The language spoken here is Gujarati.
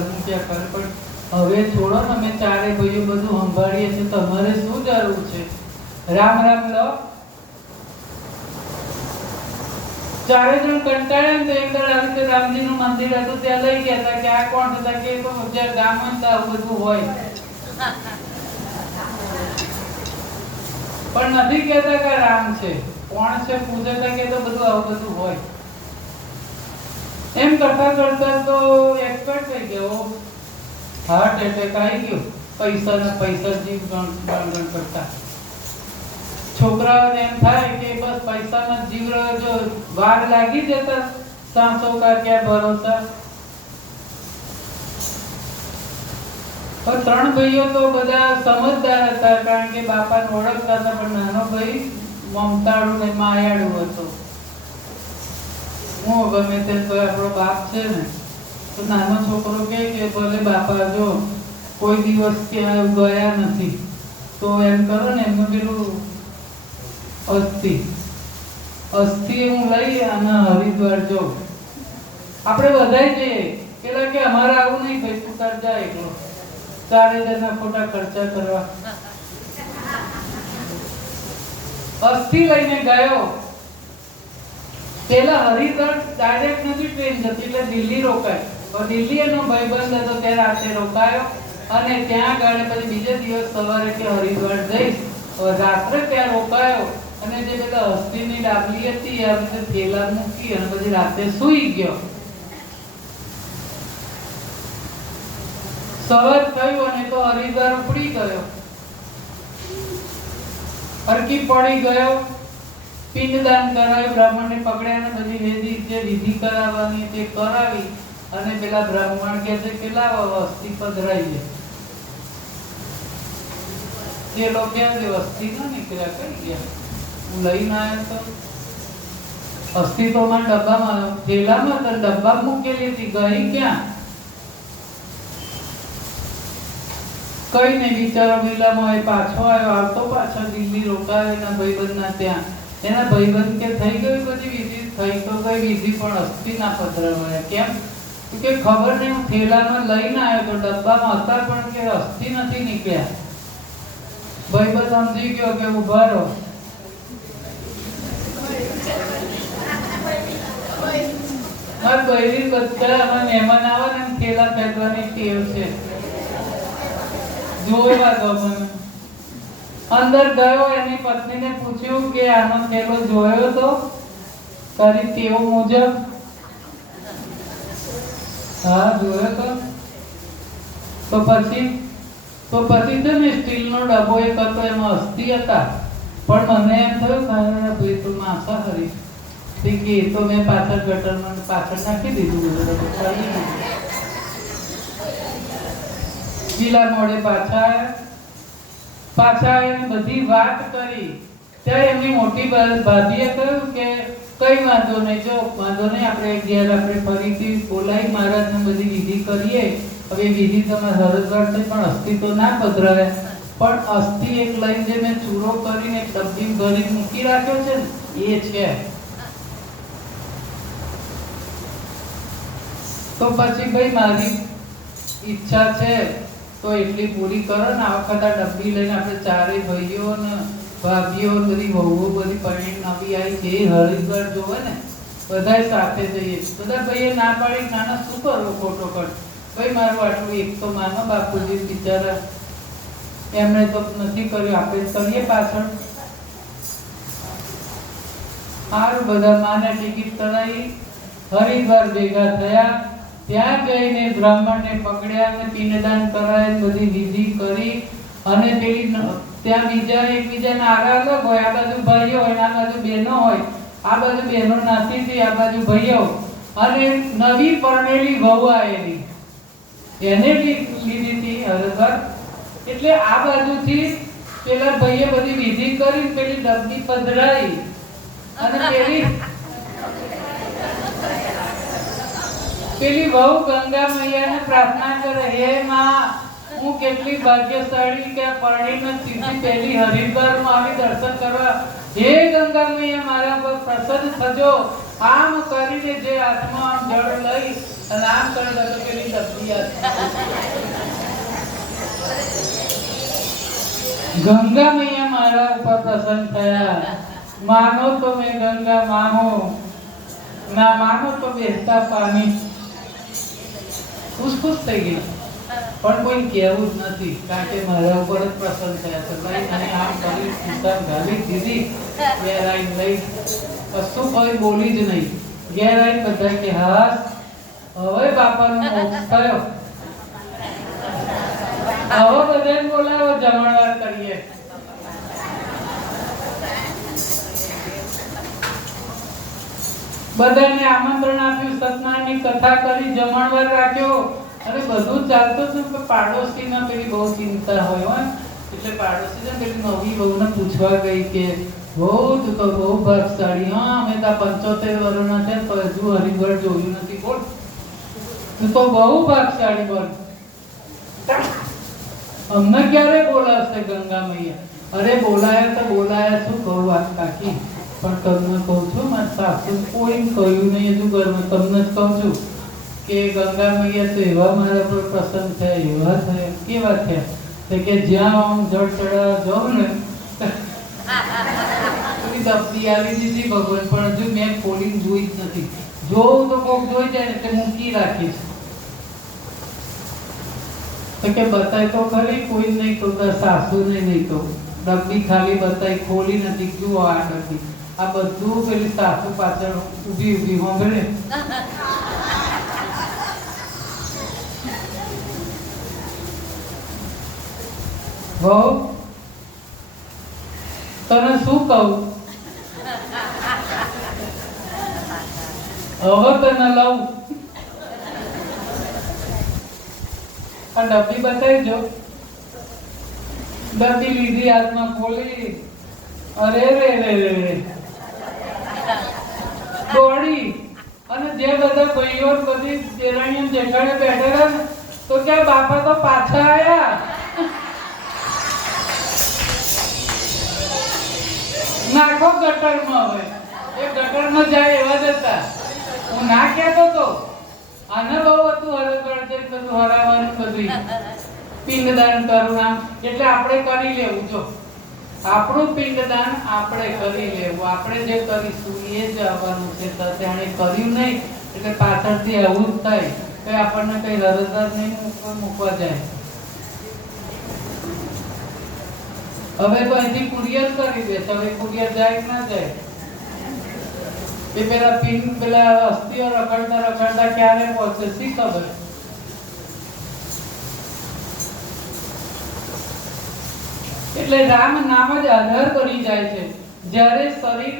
મૂક્યા કરે, પણ હવે છોડો ને, અમે ચારે ભાઈઓ બધું સંભાળીએ છીએ, તમારે શું જરૂર છે? રામ રામ લો. ચારે જણ કંટાળ્યા ને તો એક દર આવી રીતે રામજી નું મંદિર હતું ત્યાં લઈ ગયા હતા કે આ કોણ હતા કે જ્યાં ગામ હતા આવું બધું હોય, પણ નથી કહેતા કે રામ છે, કોણ છે પૂછતા કે તો બધું આવું બધું હોય. એમ કરતા કરતા તો એક્સપર્ટ થઈ ગયો, હાર્ટ એટેક આવી ગયો. પૈસા જીવ ગણ કરતા છોકરાઓને એમ થાય કે બસ પૈસામાં જીવ રહ્યો, જો વાર લાગી જતા સાસો કા ક્યાં ભરોસા. ત્રણ ભાઈઓ તો બધા સમજદાર હતા, કારણ કે બાપાને ઓળખતા હતા, પણ નાનો ભાઈ મમતાળુ ને માયાળુ હતો. હું ગમે તેમ તો આપણો બાપ છે ને, તો નાનો છોકરો કે ભલે બાપા જો કોઈ દિવસ ક્યાં ગયા નથી તો એમ કરો ને, એમનું પેલું અસ્થિ હું લઈ અને હરિદ્વાર જો આપણે વધાઈ જઈએ. પેલા કે અમારે આવું નહીં ભાઈ, તું તાર જા એકલો, ચારે જણના ખોટા ખર્ચા કરવા. અસ્થિ લઈને ગયો. પેલા હરિદ્વાર ડાયરેક્ટ નથી ટ્રેન જતી, એટલે દિલ્હી રોકાય. દિલ્હી એનો ભાઈબંધ હતો, ત્યાં રાતે રોકાયો અને ત્યાં ગાડે પછી બીજે દિવસ સવારે કે હરિદ્વાર જઈશ. રાત્રે ત્યાં રોકાયો અને જે પેલા અસ્થિની ડાબલી હતી આ રીતે થેલા મૂકી અને પછી રાતે સૂઈ ગયો. સવાર થયું અને તો હરિદ્વાર ઉપડી ગયો, અરકી પડી ગયો. પિંડદાન કરાવ્યું, બ્રાહ્મણને પકડ્યા અને બધી જે વિધિ કરાવવાની તે કરાવી અને પેલા બ્રાહ્મણ કહે છે કે લાવો અસ્થિ પધરાઈએ. તે લોકો અસ્થિ ન નીકળ્યા, કઈ ગયા? હું લઈને આવ્યો તો અસ્થિ તો માં ડબ્બામાં થેલામાં તો ડબ્બા મૂકેલી હતી, ગઈ ક્યાં? કઈ નહીં, બિચારો મિલામાં પાછો આવ્યો. આવતો પાછો દિલ્હી રોકાયો એના ભાઈબંધના ત્યાં. એના ભાઈબંધ કે થઈ ગઈ બધી વિધિ, થઈ તો કઈ વિધિ, પણ અસ્થિ ના પધરાવાયા. કેમ કે ખબર નહીં, હું થેલામાં લઈને આવ્યો તો ડબ્બામાં હતા પણ કે અસ્થિ નથી નીકળ્યા. ભાઈબંધ સમજી ગયો કે ઉભા રહો. બૈરી બધા આમાં મહેમાન આવે ને થેલા ફેંકવાની ટેવ છે, જોવા દો મને. અંદર ગયો, એની પત્નીને પૂછ્યું કે આનો થેલો જોયો તો તારી ટેવ મુજબ? હા જોયો તો પછી છે ને સ્ટીલનો ડબ્બો એક હતો, એમાં અસ્થિ હતા. પણ મને એમ થયું કે ભાઈ તું માંસાહારી કે તો મેં પાછળ ગટરમાં પાછળ નાખી દીધું. ગીલા મોડે પાછા આવીને બધી વાત કરી. ત્યારે એમની મોટી ભાભીએ કહ્યું કે કઈ વાંધો નહીં, જો વાંધો નહીં, આપણે ઘેર આપણે ફરીથી બોલાવી મહારાજને બધી વિધિ કરીએ. હવે વિધિ તમે હરિદ્વાર થઈ પણ અસ્થિ તો ના પધરાવે, પણ અસ્થિ એક લઈને જે મેં ચૂરો કરીને એક ડબ્બી ભરી મૂકી રાખ્યો છે ને એ છે. તો પછી ભાઈ મારી ઈચ્છા છે તો એટલી પૂરી કરો ને. આ વખત આ ડબ્બી લઈને આપણે ચારે ભાઈઓ ને ભાભીઓ બધી વહુઓ બધી પરણી નવી આવી છે હરિદ્વાર જોવે ને, બધા સાથે જઈએ. બધા ભાઈએ ના પાડી, નાના શું કરવો ખોટો ખર્ચ, ભાઈ મારું આટલું એક તો માનો બાપુજી બિચારા એમણે તો નથી કર્યું, આપણે કરીએ પાછળ. સારું, બધા માને ટિકિટ કરાવી હરિદ્વાર ભેગા થયા. ત્યાં જઈને બ્રાહ્મણને પકડ્યા અને પિંડદાન કરાય, બધી વિધિ કરી. અને પેલી ત્યાં બીજા એકબીજાના આગા અલગ હોય, આ બાજુ ભાઈઓ હોય, આ બાજુ બહેનો હોય. આ બાજુ બહેનો નાતી હતી, આ બાજુ ભાઈઓ. અને નવી પરણેલી વહુ આવેલી, એને લીધી હતી હરિદ્વાર. એટલે આ બાજુથી પેલા ભાઈએ બધી વિધિ કરી, પેલી ડબ્બી પધરાઈ અને પેલી વહુ ગંગા મૈયાને પ્રાર્થના કરે, હે માં, હું કેટલી ભાગ્યશાળી કે પરણીને સીધી પહેલી હરિદ્વારમાં આવી દર્શન કરવા. હે ગંગા મૈયા, મારા પર પ્રસન્ન થજો, આમ કરીને જે હાથમાં આમ જળ લઈ અને આમ કરી દો પેલી ડબલી ગંગા મૈયા મારા ઉપર પ્રસન્ન થયા. માનો તો મેં ગંગા માનો, ના માનો તો બેસતા પાણી. ખુશ થઈ ગઈ, પણ કોઈ કહેવું જ નથી, કારણ કે મારા ઉપર જ પ્રસન્ન થયા છે. ભાઈ અને આમ કરી સીતા ગાલી દીધી, ઘેર આવીને લઈ કશું કોઈ બોલી જ નહીં. ઘેર આવીને બધા કે હા હવે બાપાનો મોક્ષ થયો. હવે બધાને બોલાવો, જમણવાર કરીએ. બધાને આમંત્રણ આપ્યું, સત્યનારાયણની કથા કરી, જમણવાર રાખ્યો અને બધું ચાલતું હતું. પાડોશીના પેલી બહુ ચિંતા હોય, એટલે પાડોશીને પેલી નવી બહુને પૂછવા ગઈ કે બહુ તું તો બહુ ભાગશાળી. હા, અમે તો 75 વર્ષના છે તો હજુ હરિદ્વાર જોયું નથી. બોલ, તું તો બહુ ભાગશાળી. બોલ, અમને ક્યારે બોલાવશે ગંગા મૈયા? અરે બોલાયા તો બોલાયા, શું કહું વાત કાકી, પણ તમને કહું છું મારા સાસુ કોઈ કહ્યું નહીં હજુ ઘરમાં. તમને જ કહું છું કે ગંગા મૈયા તો એવા મારા પર પ્રસન્ન થયા, એવા થયા. કેવા થયા કે જ્યાં આમ જળ ચડાવવા જાઉં ને દબડી આવી દીધી ભગવાન, પણ હજુ મેં ખોલીને જોઈ જ નથી. જોઉં તો કોક જોઈ જાય ને એટલે મૂકી રાખીશ. તો કે બતાય તો ખરી, કોઈ નહીં કહું, સાસુ નહીં કહું. ડબ્બી ખાલી બતાય, ખોલી નથી. જુઓ આ ડબ્બી, આ બધું પેલી સાસુ પાછળ ઊભી ઊભી સાંભળે. બહુ તને શું કહું, હવે તને લઉં. આ ડબ્બી બતાવી જો. ડબ્બી લીધી, હાથમાં ખોલી, અરે રે રે રે દોડી. અને જે બધા ભાઈઓ બધી દેરાણીઓ જેઠાણી બેઠેલા ને તો કે બાપા તો પાછા આયા. નાખો ગટરમાં. હવે એ ગટરમાં જાય એવા જ હતા. હું ના કહેતો તો આને બહુ હતું હરગડ છે, બધું હરાવવાનું, બધું પિંડદાન કરું આમ. એટલે આપણે કરી લેવું. જો આપણું પિંડદાન આપણે કરી લેવું. આપણે જે કરીશું એ જ આવવાનું છે. તેણે કર્યું નહીં એટલે પાછળથી આવું જ થાય કે આપણને કઈ હરજદાર નહીં મૂકવા જાય. હવે તો અહીંથી કુરિયર કરી દે. હવે કુરિયર જાય કે ના જાય? એ પેલા પેલા અસ્થિઓ રખડતા ક્યારે પહોંચે શી ખબર. એટલે રામ નામ જ આધાર બની જાય છે. જ્યારે શરીર